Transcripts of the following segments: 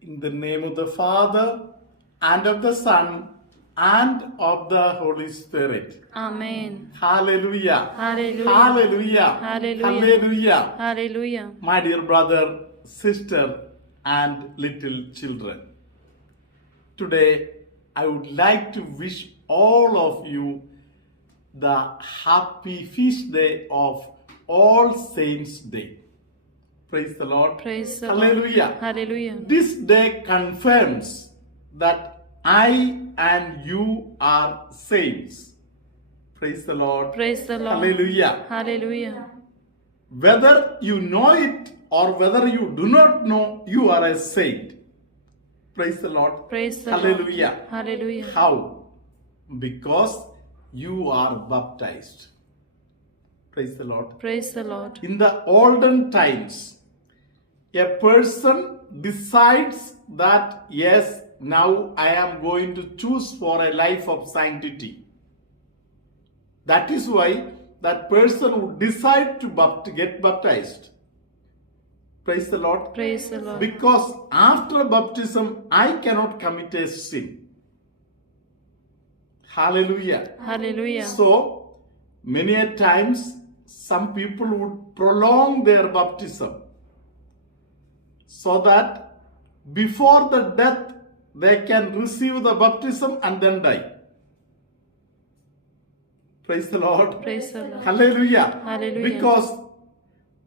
In the name of the Father, and of the Son, and of the Holy Spirit. Amen. Hallelujah. Hallelujah. Hallelujah. Hallelujah. Hallelujah. Hallelujah. My dear brother, sister, and little children, today I would like to wish all of you the happy feast day of All Saints' Day. Praise the Lord. Praise the Lord. Hallelujah. Hallelujah. This day confirms that I and you are saints. Praise the Lord. Praise the Lord. Hallelujah. Hallelujah. Whether you know it or whether you do not know, you are a saint. Praise the Lord. Praise the Hallelujah. Lord. Hallelujah. How? Because you are baptized. Praise the Lord. Praise the Lord. In the olden times, a person decides that, yes, now I am going to choose for a life of sanctity. That is why that person would decide to get baptized. Praise the Lord. Praise the Lord. Because after baptism, I cannot commit a sin. Hallelujah. Hallelujah. So, many a times, some people would prolong their baptism so that before the death, they can receive the baptism and then die. Praise the Lord. Praise the Lord. Hallelujah. Hallelujah. Because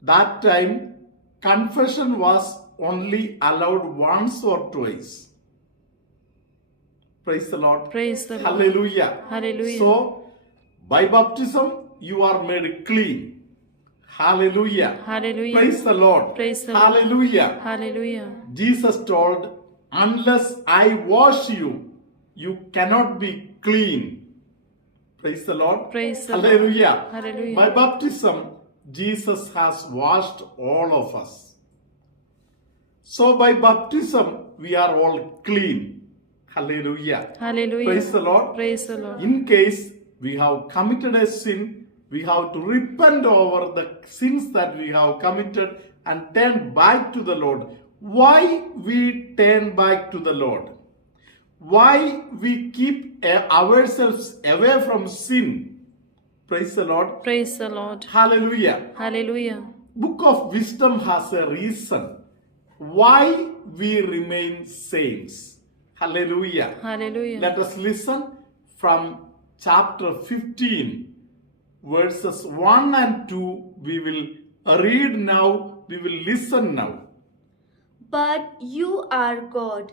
that time, confession was only allowed once or twice. Praise the Lord. Praise the Lord. Hallelujah. Hallelujah. So, by baptism, you are made clean. Hallelujah. Hallelujah. Praise the Lord. Praise the Lord. Hallelujah. Hallelujah. Jesus told, unless I wash you, you cannot be clean. Praise the Lord. Praise the Lord. Hallelujah. Hallelujah. By baptism, Jesus has washed all of us. So by baptism, we are all clean. Hallelujah. Hallelujah. Praise the Lord. Praise the Lord. In case we have committed a sin, we have to repent over the sins that we have committed and turn back to the Lord. Why we turn back to the Lord? Why we keep ourselves away from sin? Praise the Lord. Praise the Lord. Hallelujah. Hallelujah. Book of Wisdom has a reason why we remain saints. Hallelujah. Hallelujah. Let us listen from chapter 15, verses 1 and 2. We will read now, we will listen now. But you are God,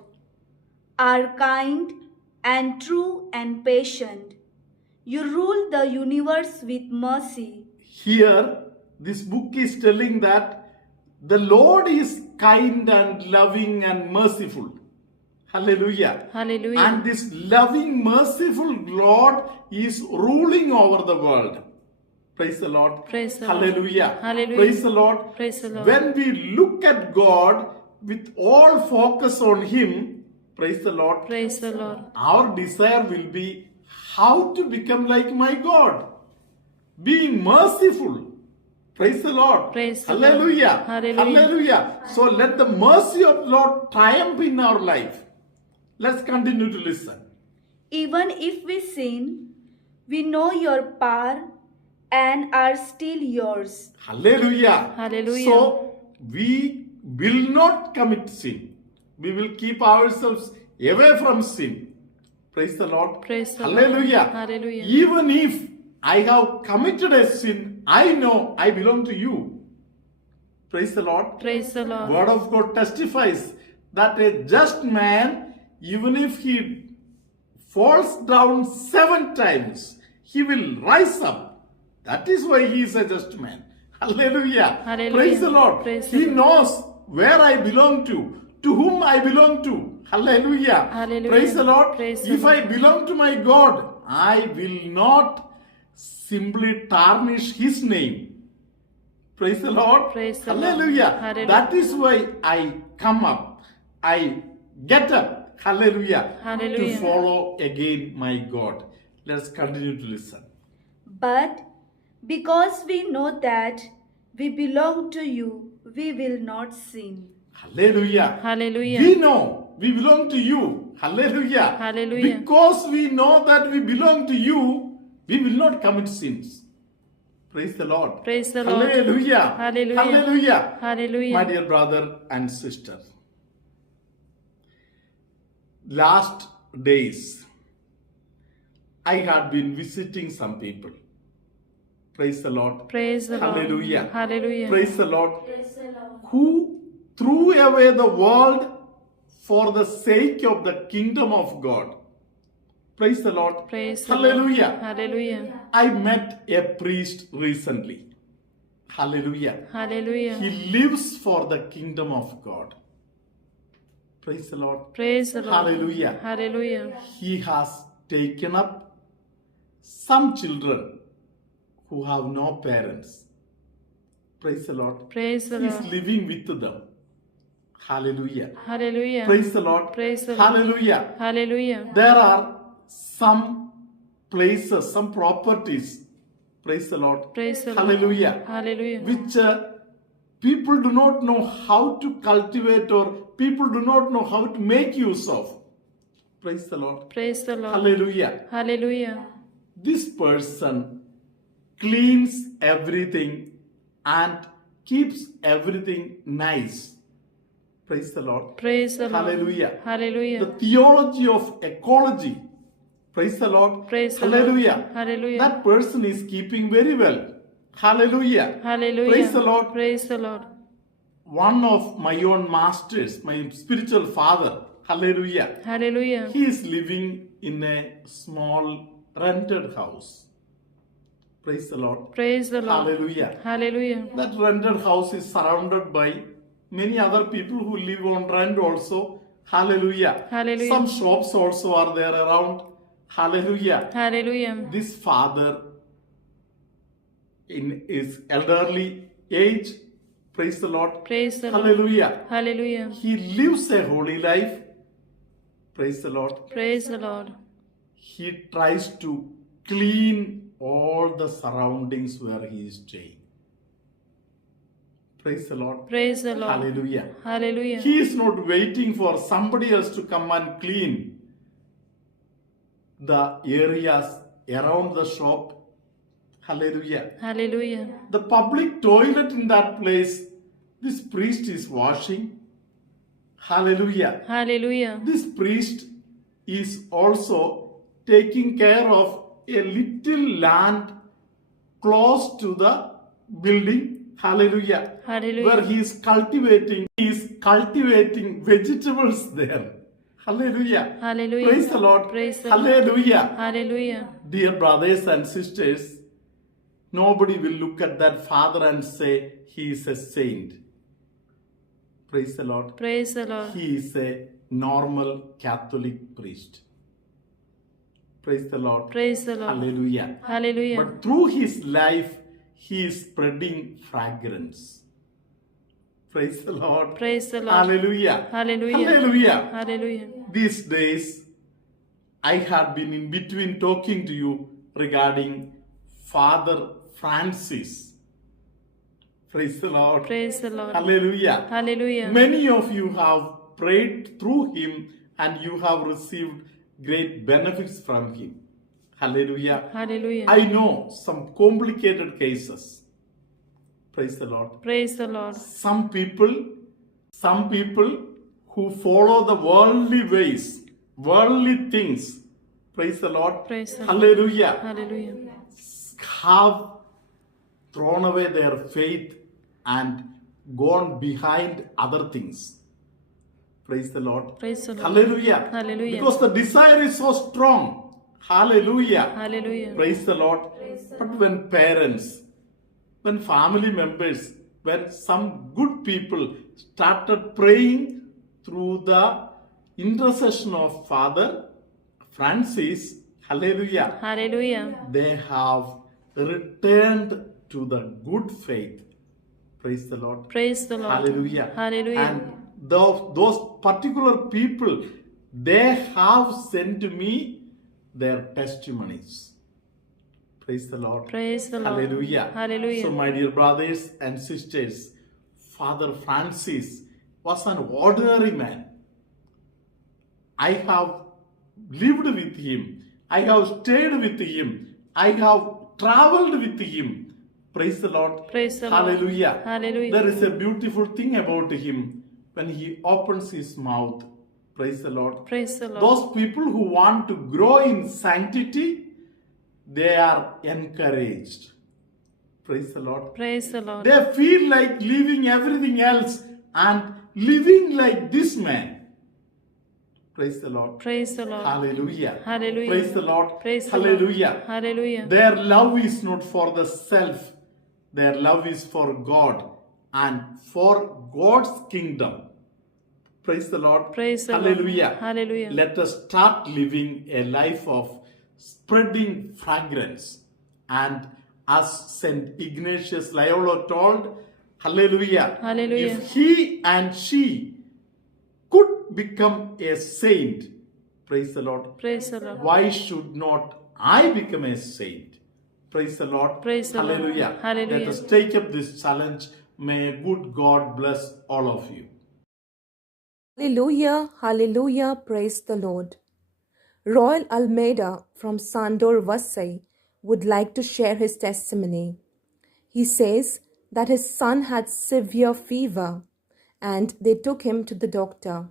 are kind and true and patient. You rule the universe with mercy. Here, this book is telling that the Lord is kind and loving and merciful. Hallelujah. Hallelujah. And this loving, merciful Lord is ruling over the world. Praise the Lord. Praise the Lord. Hallelujah. Hallelujah. Praise the Lord. Praise the Lord. When we look at God with all focus on Him, praise the Lord, Praise the Lord. our desire will be how to become like my God. Being merciful. Praise the Lord. Praise the Lord. Hallelujah. Hallelujah. Hallelujah. So let the mercy of Lord triumph in our life. Let's continue to listen. Even if we sin, we know your power and are still yours. Hallelujah. Hallelujah. So we will not commit sin. We will keep ourselves away from sin. Praise the Lord. Praise the Hallelujah. Lord. Hallelujah. Even if I have committed a sin, I know I belong to you. Praise the Lord. Praise the Lord. Word of God testifies that a just man, even if he falls down 7 times, he will rise up. That is why he is a just man. Hallelujah. Hallelujah. Praise the Lord. Praise the He Lord. knows where I belong to whom I belong to. Hallelujah. Hallelujah. Praise the Lord. Praise the If I Lord. belong to my God, I will not simply tarnish His name. Praise the Lord. Praise the Lord. Hallelujah. Hallelujah. That is why I come up. I get up. Hallelujah. Hallelujah. To follow again my God. Let's continue to listen. But because we know that we belong to you, we will not sin. Hallelujah. Hallelujah. We know we belong to you. Hallelujah. Hallelujah. Because we know that we belong to you, we will not commit sins. Praise the Lord. Praise the Lord. Hallelujah. Hallelujah. Hallelujah. Hallelujah. My dear brother and sister, last days I had been visiting some people. Praise the Lord. Praise the Lord. Hallelujah. Hallelujah. Praise the Lord. Who threw away the world for the sake of the kingdom of God. Praise the Lord. Praise the Hallelujah. Lord. Hallelujah. I met a priest recently. Hallelujah. Hallelujah. He lives for the kingdom of God. Praise the Lord. Praise the Lord. Hallelujah. Hallelujah. He has taken up some children who have no parents. Praise the Lord. Praise the He's Lord. living with them. Hallelujah. Hallelujah. Praise the Lord. Praise the Lord. Hallelujah. Hallelujah. There are some places, some properties. Praise the Lord. Praise the Lord. Hallelujah. Hallelujah. Which people do not know how to cultivate, or people do not know how to make use of. Praise the Lord. Praise the Lord. Hallelujah. Hallelujah. This person cleans everything and keeps everything nice. Praise the Lord. Praise the Lord. Hallelujah. Hallelujah. The theology of ecology. Praise the Lord. Praise the Hallelujah. Lord. Hallelujah. That person is keeping very well. Hallelujah. Hallelujah. Praise the Lord. Praise the Lord. One of my own masters, my spiritual father, hallelujah, Hallelujah. he is living in a small rented house. Praise the Lord. Praise the Lord. Hallelujah. Hallelujah. That rented house is surrounded by many other people who live on rent also. Hallelujah. Hallelujah. Some shops also are there around. Hallelujah. Hallelujah. This father in his elderly age, praise the Lord. Praise the Lord. Hallelujah. Hallelujah. He lives a holy life. Praise the Lord. Praise the Lord. He tries to clean all the surroundings where he is staying. Praise the Lord. Praise the Lord. Hallelujah. Hallelujah. He is not waiting for somebody else to come and clean the areas around the shop. Hallelujah. Hallelujah. The public toilet in that place, this priest is washing. Hallelujah. Hallelujah. This priest is also taking care of a little land close to the building. Hallelujah. Hallelujah. Where he is cultivating vegetables there. Hallelujah. Hallelujah. Praise the Lord. Praise the Lord. Hallelujah. Hallelujah. Dear brothers and sisters, nobody will look at that father and say he is a saint. Praise the Lord. Praise the Lord. He is a normal Catholic priest. Praise the Lord. Praise the Lord. Hallelujah. Hallelujah. But through his life, he is spreading fragrance. Praise the Lord. Praise the Lord. Hallelujah. Hallelujah. Hallelujah. Hallelujah. These days, I had been in between talking to you regarding Father Francis. Praise the Lord. Praise the Lord. Hallelujah. Hallelujah. Many of you have prayed through him and you have received great benefits from him. Hallelujah. Hallelujah. I know some complicated cases. Praise the Lord. Praise the Lord. Some people who follow the worldly ways, worldly things. Praise the Lord. Praise the Lord. Hallelujah. Hallelujah. Have thrown away their faith and gone behind other things. Praise the Lord. Praise the Lord. Hallelujah. Hallelujah. Because the desire is so strong. Hallelujah. Hallelujah. Praise the Lord. But when parents, when family members, when some good people started praying through the intercession of Father Francis, hallelujah, Hallelujah. they have returned to the good faith. Praise the Lord. Praise the Lord. Hallelujah. Hallelujah. And those particular people, they have sent me their testimonies. Praise the Lord. Praise the Lord. Hallelujah. Hallelujah. So, my dear brothers and sisters, Father Francis was an ordinary man. I have lived with him. I have stayed with him. I have traveled with him. Praise the Lord. Praise the Lord. Hallelujah. Hallelujah. There is a beautiful thing about him when he opens his mouth. Praise the Lord. Praise the Lord. Those people who want to grow in sanctity, they are encouraged. Praise the Lord. Praise the Lord. They feel like leaving everything else and living like this man. Praise the Lord. Praise the Lord. Hallelujah. Hallelujah. Praise the Lord. Praise the Hallelujah. Lord. Hallelujah. Their love is not for the self. Their love is for God and for God's kingdom. Praise the Lord. Praise the Lord. Hallelujah. Hallelujah. Let us start living a life of spreading fragrance. And as St. Ignatius Loyola told, hallelujah, Hallelujah. if he and she could become a saint, praise the Lord, Praise the Lord. why should not I become a saint? Praise the Lord. Praise the Lord. Hallelujah. Hallelujah. Let us take up this challenge. May a good God bless all of you. Hallelujah, hallelujah, praise the Lord. Royal Almeida from Sandor Vasai would like to share his testimony. He says that his son had severe fever and they took him to the doctor.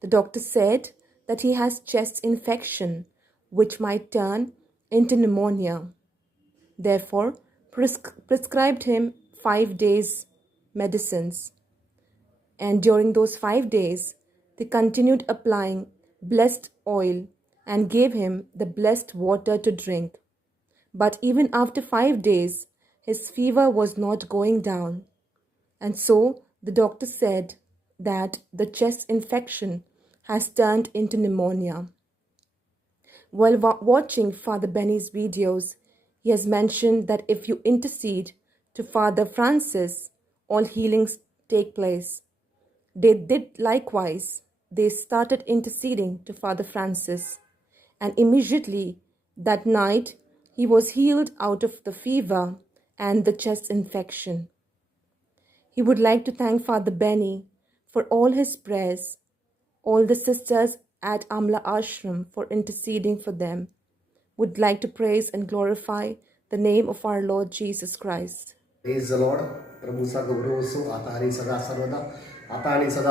The doctor said that he has chest infection which might turn into pneumonia. Therefore, prescribed him 5 days medicines. And during those 5 days, they continued applying blessed oil and gave him the blessed water to drink. But even after 5 days, his fever was not going down. And so the doctor said that the chest infection has turned into pneumonia. While watching Father Benny's videos, he has mentioned that if you intercede to Father Francis, all healings take place. They did likewise. They started interceding to Father Francis, and immediately that night he was healed out of the fever and the chest infection. He would like to thank Father Benny for all his prayers, all the sisters at Amla Ashram for interceding for them. Would like to praise and glorify the name of our Lord Jesus Christ. Praise the Lord. प्रभूचा गौरव असो आता आणि सदा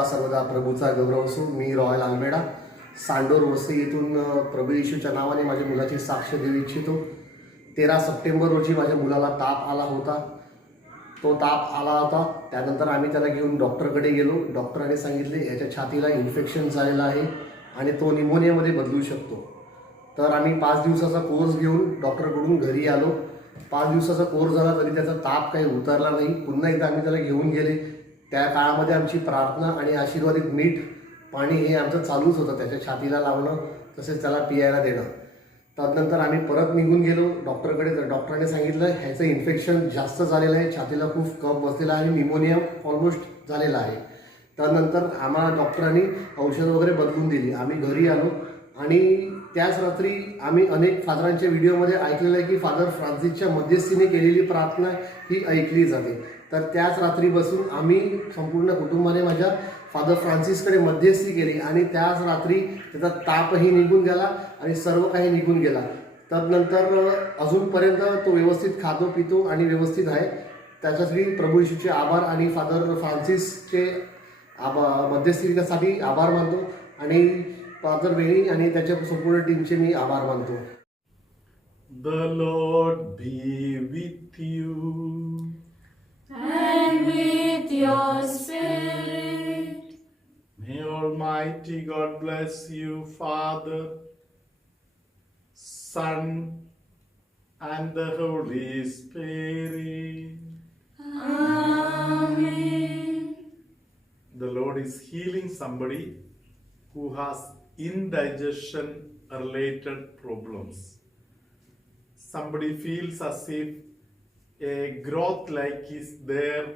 सर्वदा प्रभूचा गौरव असो. मी रॉयल आल्मेडा सांडोर वसई येथून प्रभू येशूच्या नावाने माझ्या मुलाची साक्ष देऊ इच्छितो. 13 सप्टेंबर रोजी माझ्या मुलाला ताप आला होता. तो ताप आला होता त्यानंतर आम्ही त्याला घेऊन डॉक्टरकडे गेलो. डॉक्टरांनी सांगितले याच्या छातीला इन्फेक्शन झालेलं आहे आणि तो निमोनियामध्ये बदलू शकतो. तर आम्ही 5 दिवसाचा कोर्स घेऊन डॉक्टरकडून घरी आलो. 5 दिवसाचा कोर्स झाला तरी त्याचा ताप काही उतरला नाही. पुन्हा एकदा आम्ही त्याला घेऊन गेले. त्या काळामध्ये आमची प्रार्थना आणि आशीर्वादित मीठ पाणी हे आमचं चालूच होतं. त्याच्या छातीला लावणं तसेच त्याला पियायला देणं. त्यानंतर आम्ही परत निघून गेलो डॉक्टरकडे. तर डॉक्टरांनी सांगितलं ह्याचं इन्फेक्शन जास्त झालेलं आहे, छातीला खूप कफ बसलेला आहे आणि निमोनिया ऑलमोस्ट झालेला आहे. त्यानंतर आम्हाला डॉक्टरांनी औषध वगैरे बदलून दिली. आम्ही घरी आलो आणि त्याच रात्री आम्ही अनेक फादरांच्या व्हिडिओमध्ये ऐकलेलं आहे की फादर फ्रान्सिसच्या मध्यस्थीने केलेली प्रार्थना ही ऐकली जाते. तर त्याच रात्री बसून आम्ही संपूर्ण कुटुंबाने माझ्या फादर फ्रान्सिसकडे मध्यस्थी केली आणि त्याच रात्री त्याचा तापही निघून गेला आणि सर्व काही निघून गेला. त्यानंतर अजूनपर्यंत तो व्यवस्थित खातो पितो आणि व्यवस्थित आहे. त्याच्यासाठी प्रभू येशूचे आभार आणि फादर फ्रान्सिसचे मध्यस्थीसाठी आभार मानतो आणि फादर बेनी आणि त्याच्या संपूर्ण टीमचे मी आभार मानतो. The Lord be with you. And with your spirit. May Almighty God bless you, Father, Son, and the Holy Spirit. Amen. The Lord is healing somebody who has indigestion related problems. Somebody feels as if a growth like is there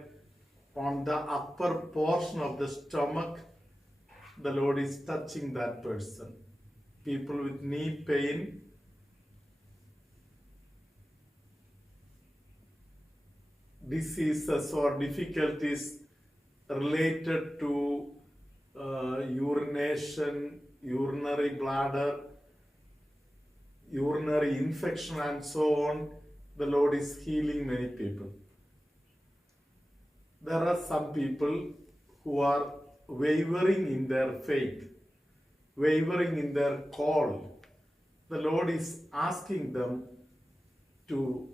on the upper portion of the stomach. The Lord is touching that person. People with knee pain, diseases or difficulties related to urination, urinary bladder, urinary infection, and so on. The Lord is healing many people. There are some people who are wavering in their faith, wavering in their call. The Lord is asking them to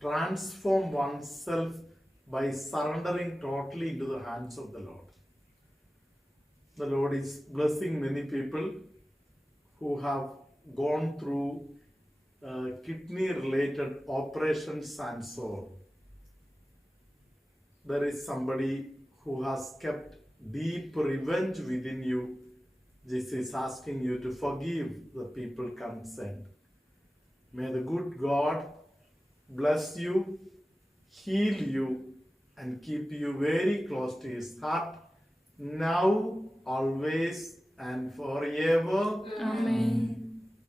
transform oneself by surrendering totally into the hands of the Lord. The Lord is blessing many people who have gone through kidney related operations and so on. There is somebody who has kept deep revenge within you. Jesus is asking you to forgive the people concerned. May the good God bless you, heal you, and keep you very close to His heart, now, always, and forever. Amen.